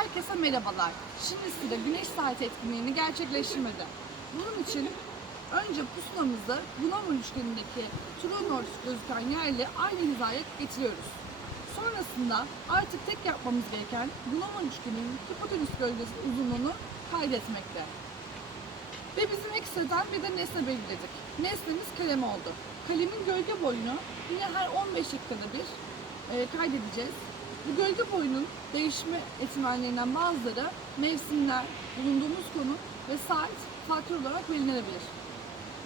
Herkese merhabalar. Şimdi sıra güneş saati etkinliğini gerçekleştirmede. Bunun için önce pusulamızı Gnome üçgenindeki True North gözüken yerle aynı hizaya getiriyoruz. Sonrasında artık tek yapmamız gereken Gnome üçgeninin hipotenüs gölgesi uzunluğunu kaydetmekte. Ve bizim ekstradan bir de nesne belirledik. Nesnemiz kalem oldu. Kalemin gölge boyunu yine her 15 dakikada bir kaydedeceğiz. Bu gölge boyunun değişme ihtimallerinden bazıları mevsimler, bulunduğumuz konu ve saat faktör olarak belirlenebilir.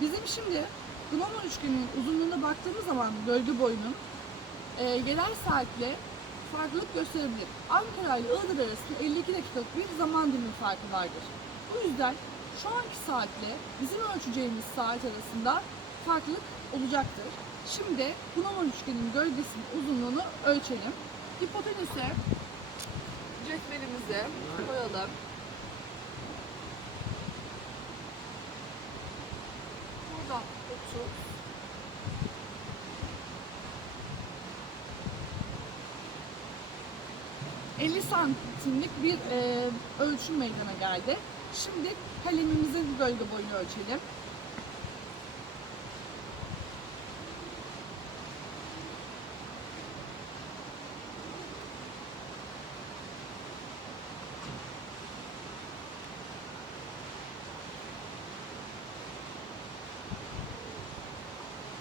Bizim şimdi Gnome üçgeninin uzunluğuna baktığımız zaman gölge boyunun yerel saatle farklılık gösterebilir. Ankara ile Iğdır arasında 52 dakikalık bir zaman dilimi farkı vardır. Bu yüzden şu anki saatle bizim ölçeceğimiz saat arasında farklılık olacaktır. Şimdi Gnome üçgeninin gölgesinin uzunluğunu ölçelim. Hipotenüse cetvelimizi koyalım. Buradan 30. ...50 santimlik bir ölçüm meydana geldi. Şimdi kalemimizin gölge boyunu ölçelim.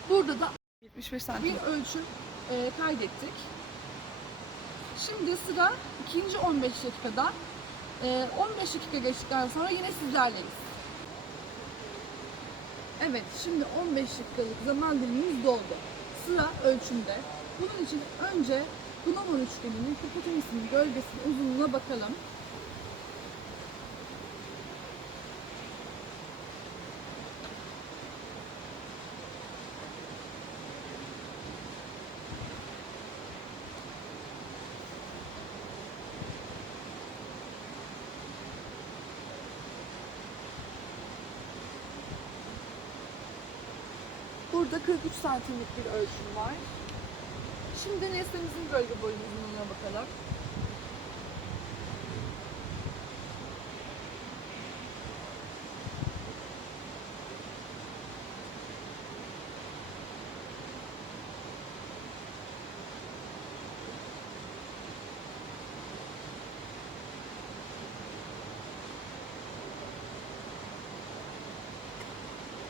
Burada da 75 santim bir ölçüm kaydettik. Şimdi sıra ikinci 15 dakikada. 15 dakika geçtikten sonra yine sizlerleyiz. Evet, şimdi 15 dakikalık zaman dilimimiz doldu. Sıra ölçümde. Bunun için önce Gnome üçgeninin hipotenüsünün gölgesinin uzunluğuna bakalım. Burada 43 santimlik bir ölçüm var. Şimdi nesnemizin gölge boyu uzunluğuna bakalım.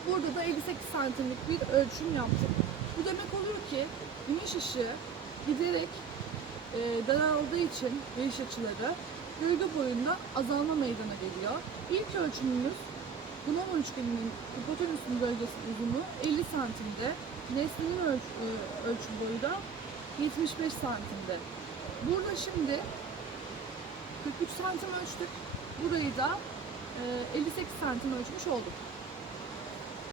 Burada da 58 santimlik bir ölçüm yaptık. Bu demek oluyor ki güneş ışığı giderek daraldığı için geniş açıları gölge boyunda azalma meydana geliyor. İlk ölçümümüz Gnome üçgeninin hipotenüsünün gölgesinin uzunluğu 50 santimde, nesnenin ölçüm boyu da 75 santimde. Burada şimdi 43 santim ölçtük. Burayı da 58 santim ölçmüş olduk.